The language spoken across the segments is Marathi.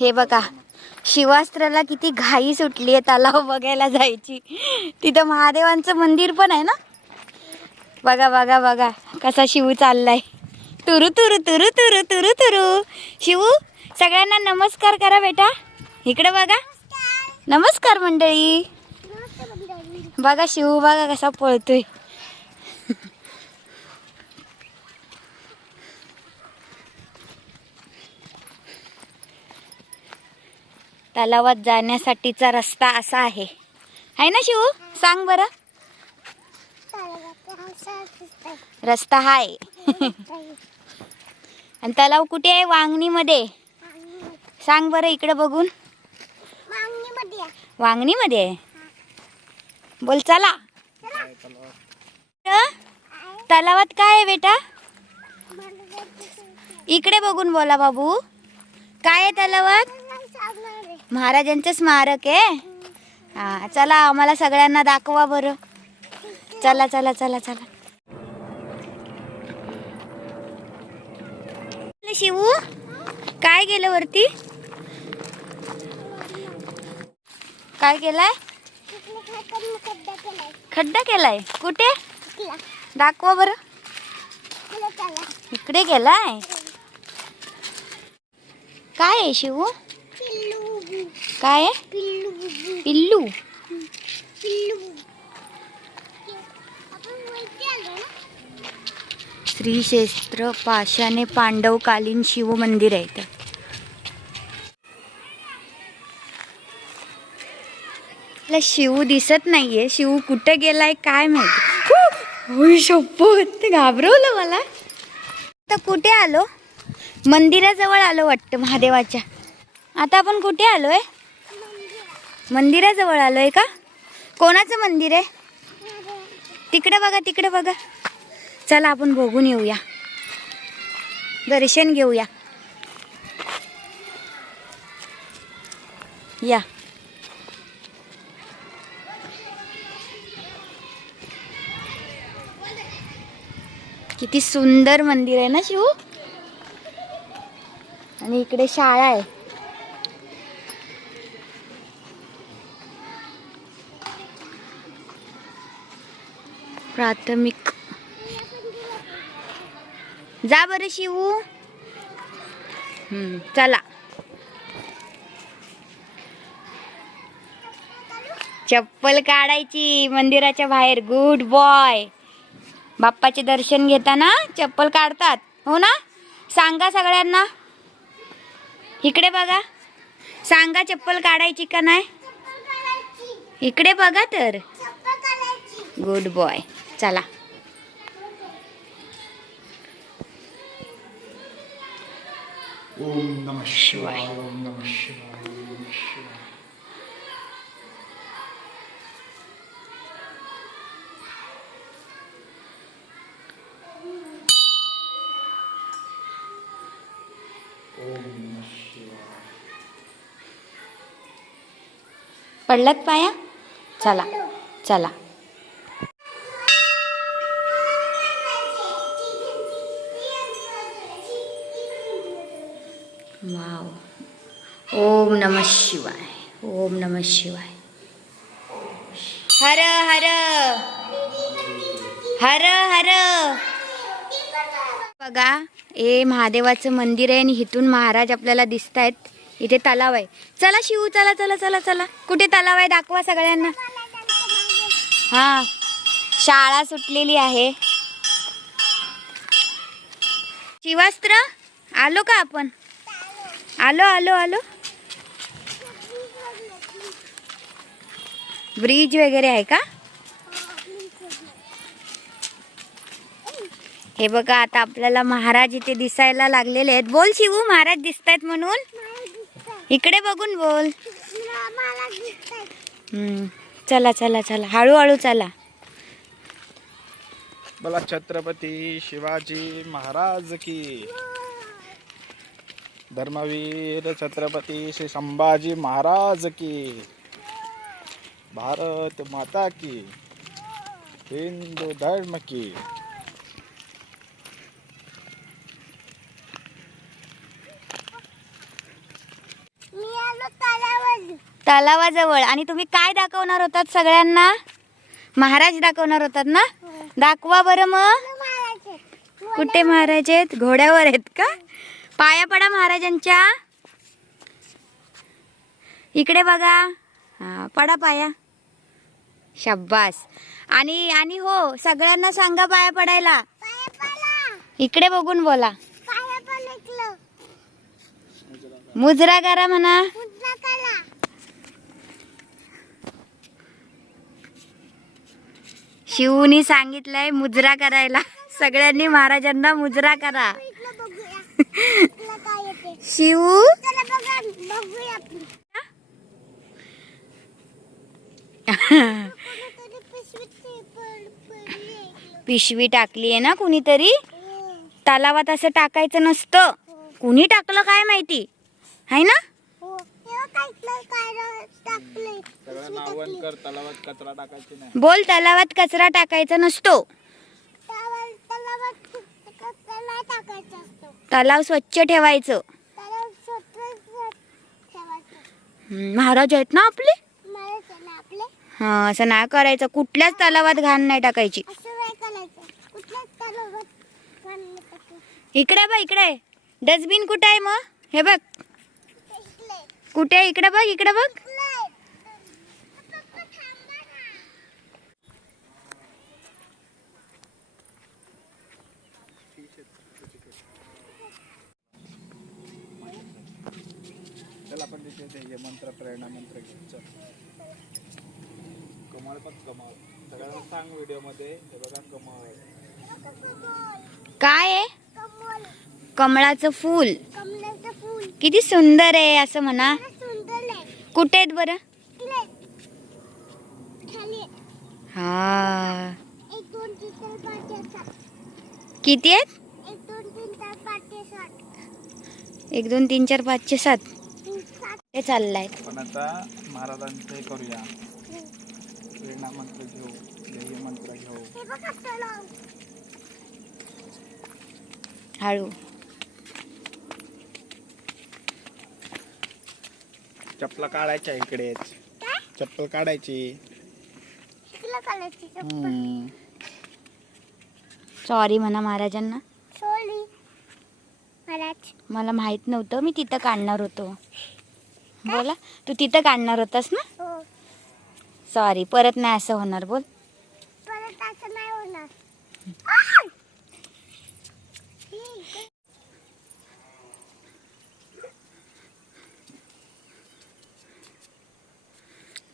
हे बघा, शिवास्त्राला किती घाई सुटली आहे तलाव बघायला जायची. तिथं महादेवांचं मंदिर पण आहे ना. बघा बघा बघा कसा शिव चाललाय. तुरु तुरु तुरु तुरु तुरु तुरु. शिवू सगळ्यांना नमस्कार करा बेटा. इकडे बघा, नमस्कार मंडळी. बघा शिवू बघा कसा पळतोय. तलावात जाण्यासाठीचा रस्ता असा आहे ना शिवू? सांग बरं. रस्ता हाय. आणि तलाव कुठे आहे? वांगणीमध्ये. सांग बरं इकडे बघून. वांगणीमध्ये आहे. बोल चला. तलावात काय आहे बेटा? इकडे बघून बोला बाबू. काय आहे तलावात? महाराजांचं स्मारक आहे. हा चला, आम्हाला सगळ्यांना दाखवा बरं. चला चला चला चला. शिवू काय गेलं वरती? काय केलाय? खड्डा केलाय. कुठे? दाखवा बरं. इकडे गेलाय. काय आहे शिवू? काय आहे? पिल्लू. श्री क्षेत्र पाषाणे पांडवकालीन शिव मंदिर आहे इथं. शिव दिसत नाहीये. शिव कुठे गेलाय काय माहिती. शपथ घाबरवलं मला. तर कुठे आलो? मंदिराजवळ आलो वाटतं महादेवाच्या. आता आपण कुठे आलोय? मंदिराजवळ आलोय का? कोणाचं मंदिर आहे? तिकडे बघा, तिकडे बघा. चला आपण बघून येऊया, दर्शन घेऊया. या. किती सुंदर मंदिर आहे ना शिवू. आणि इकडे शाळा आहे. प्राथमिक. जा बरं शिवू. चला. चप्पल काढायची मंदिराच्या बाहेर. Good boy. बाप्पाचे दर्शन घेताना चप्पल काढतात हो ना? सांगा सगळ्यांना. इकडे बघा. सांगा चप्पल काढायची का नाही? इकडे बघा तर. Good boy. चला. ओम नमः शिवाय. ओम नमः शिवाय. ओम नमः शिवाय. पडलात पाया? चला चला. वाव. ओम नमः शिवाय. ओम नमः शिवाय. हर हर हर हर. बघा, हे महादेवाचं मंदिर आहे आणि इथून महाराज आपल्याला दिसत आहेत. इथे तलाव आहे. चला शिवू, चला चला चला चला. कुठे तलाव आहे दाखवा सगळ्यांना. हा, शाळा सुटलेली आहे. शिवास्त्र आलो का आपण? आलो आलो आलो. ब्रिज वगैरे आहे का? हे बघा, आता आपल्याला महाराज इथे दिसायला लागलेले आहेत. बोल शिवू, महाराज दिसतायत म्हणून. इकडे बघून बोल. चला चला चला, हळूहळू चला. बोला छत्रपती शिवाजी महाराज की. धर्मवीर छत्रपती श्री संभाजी महाराज की. भारत माता की. हिंदू धर्म की. तलावाजवळ. आणि तुम्ही काय दाखवणार होतात सगळ्यांना? महाराज दाखवणार होतात ना? दाखवा बरं मग. कुठे महाराज आहेत? घोड्यावर आहेत का? पाया पडा महाराजांच्या. इकडे बघा. हा, पडा पाया. शाब्बास. आणि आणि हो, सगळ्यांना सांगा पाया पडायला. इकडे बघून बोला. मुजरा करा म्हणा. शिवनी सांगितलंय मुजरा करायला. सगळ्यांनी महाराजांना मुजरा करा. शिव पिशवी टाकली आहे ना कुणीतरी. तलावात असं टाकायचं नसतं. कुणी टाकलं काय माहिती, आहे ना? बोल, तलावात कचरा टाकायचा नसतो. तलाव स्वच्छ ठेवायचं. महाराज आहेत ना आपले. हा, असं नाही करायचं. कुठल्याच तलावात घाण नाही टाकायची. इकडे बघ, इकडे डस्टबिन कुठे आहे मग? हे बघ कुठे. इकडे बघ, इकडे बघ. आपण तिथे मंत्र प्रेरणा मंत्र घ्यायचं. कमळ पण कमळ सगळ्यांना सांग व्हिडिओ मध्ये. हे बघा कमळ काय आहे? कमळाचं फूल. किती सुंदर आहे असं म्हणा. कुठे आहेत बरं? हा, किती आहेत? 1 2 3 4 5 6 7. हे चाललंय. पण आता महाराजांचं हे करूया. प्रेरणा मंत्र घेऊ, ध्येय मंत्र घेऊ. हळू. चप्पल काढायच्या इकडे. चप्पल काढायची. सॉरी म्हणा महाराजांना. मला माहित नव्हतं. मी तिथं काढणार होतो. बोला, तू तिथं काढणार होतास ना. सॉरी, परत नाही असं होणार. बोल.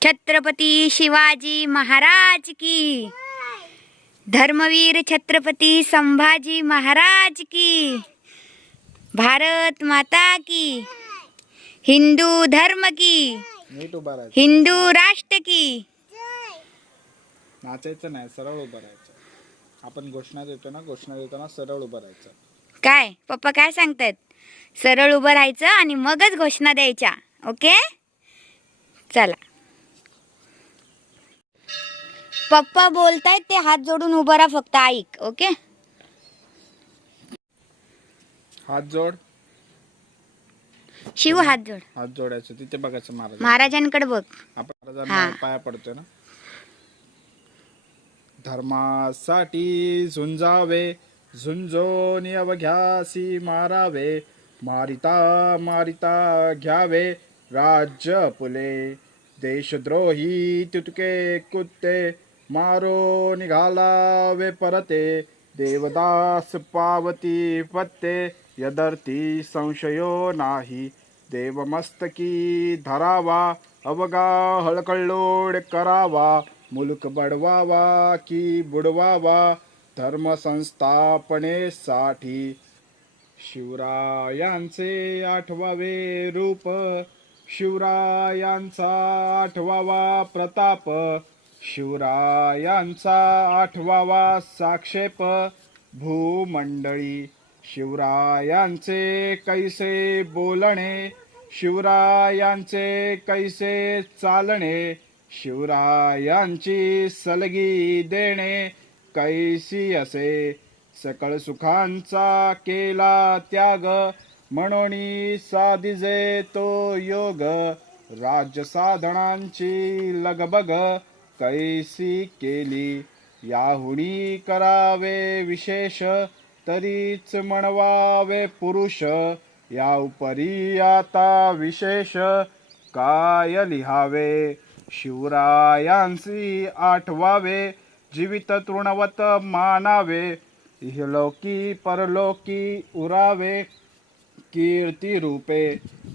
छत्रपती शिवाजी महाराज की. धर्मवीर छत्रपती संभाजी महाराज की. भारत माता की. हिंदू धर्म की. नीट उभा राहायचं. हिंदू राष्ट्र की. नाचायचं नाही, सरळ उभं राहायचं. आपण घोषणा देतो ना, घोषणा देताना सरळ उभं राहायचं. काय पप्पा काय सांगतायत? सरळ उभं राहायचं आणि मगच घोषणा द्यायच्या. ओके, चला. पप्पा बोलतायत ते हात जोडून उभं राहा फक्त. ऐक. ओके, हात जोड. शिव हात जोड. हात जोडायचं. तिथे बघायचं महाराज. महाराजांकडे बघ. आपण महाराजांना पाया पडतोय ना. धर्मासाठी झुंजावे, झुंजोनी अवघ्यासी मारावे. मारिता मारिता घ्यावे राज्य पुले. देशद्रोही तुतके कुत्ते मारो निघालावे परते. देवदास पावती पत्ते यदर्थी संशयो नाही. देवमस्तकी धरावा अवगा हळकल्लोळ करावा. मुलुक बडवावा की बुडवावा धर्म संस्थापनेसाठी. शिवरायांचे आठवावे रूप, शिवरायांचा आठवावा प्रताप. शिवरायांचा आठवावा साक्षेप भूमंडळी. शिवरायांचे कैसे बोलणे, शिवरायांचे कैसे चालणे. शिवरायांची सलगी देणे कैसी असे. सकळ सुखांचा केला त्याग, म्हणोनी साधिजे तो योग राज्य साधनांची लगबग कैसी केली याहुनी करावे विशेष तरीच म्हणवावे पुरुष या उपरी आता विशेष काय लिहावे शिवरायांसी आठवावे जीवित तृणवत मानावे इहलोकी परलोकी उरावे कीर्ती रूपे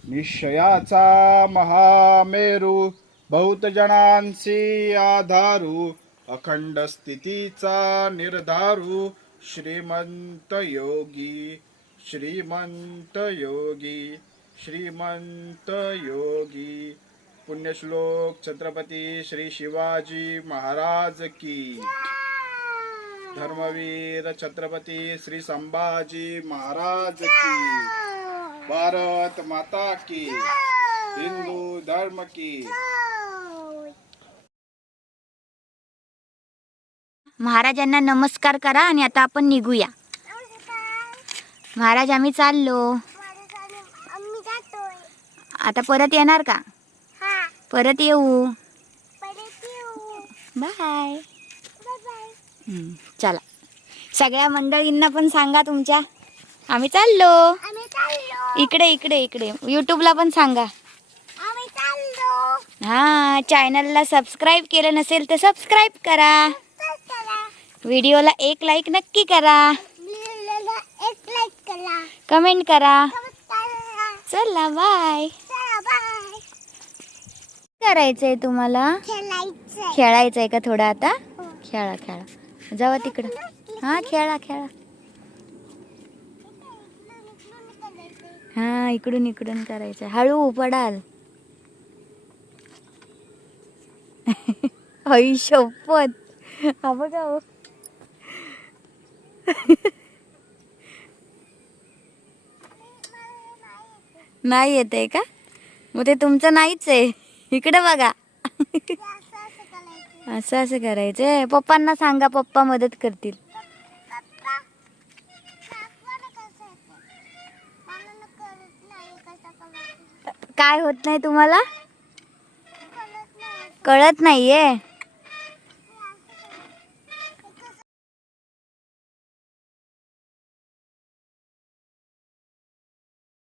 निश्चयाचा महामेरू बहुत जणांसी आधारू अखंड स्थितीचा निर्धारू श्रीमंत योगी श्रीमंत योगी श्रीमंत योगी पुण्यश्लोक छत्रपती श्री शिवाजी महाराज की धर्मवीर छत्रपती श्री संभाजी महाराज की भारत माता की हिंदू धर्म की महाराजांना नमस्कार करा आणि आता आपण निघूया. महाराज आम्ही चाललो. आता परत येणार का? परत येऊ. बाय. चला सगळ्या मंडळींना पण सांगा तुमच्या आम्ही चाललो. इकडे इकडे इकडे यूट्यूबला पण सांगा. हा चॅनलला सबस्क्राईब केलं नसेल तर सबस्क्राईब करा. व्हिडिओला एक लाईक नक्की करा. कमेंट करा. चला बाय. करायचंय तुम्हाला? खेळायचंय का थोडं आता? खेळा खेळा जावा तिकडं. हा खेळा खेळा. हा इकडून इकडून करायचं. हळू पडाल. आई शपथ. हा बघा हो. नाही येत आहे का? मग ते तुमचं नाहीच आहे. इकडे बघा. असं असं करायचंय. पप्पांना सांगा पप्पा मदत करतील. काय होत नाही तुम्हाला? कळत नाहीये.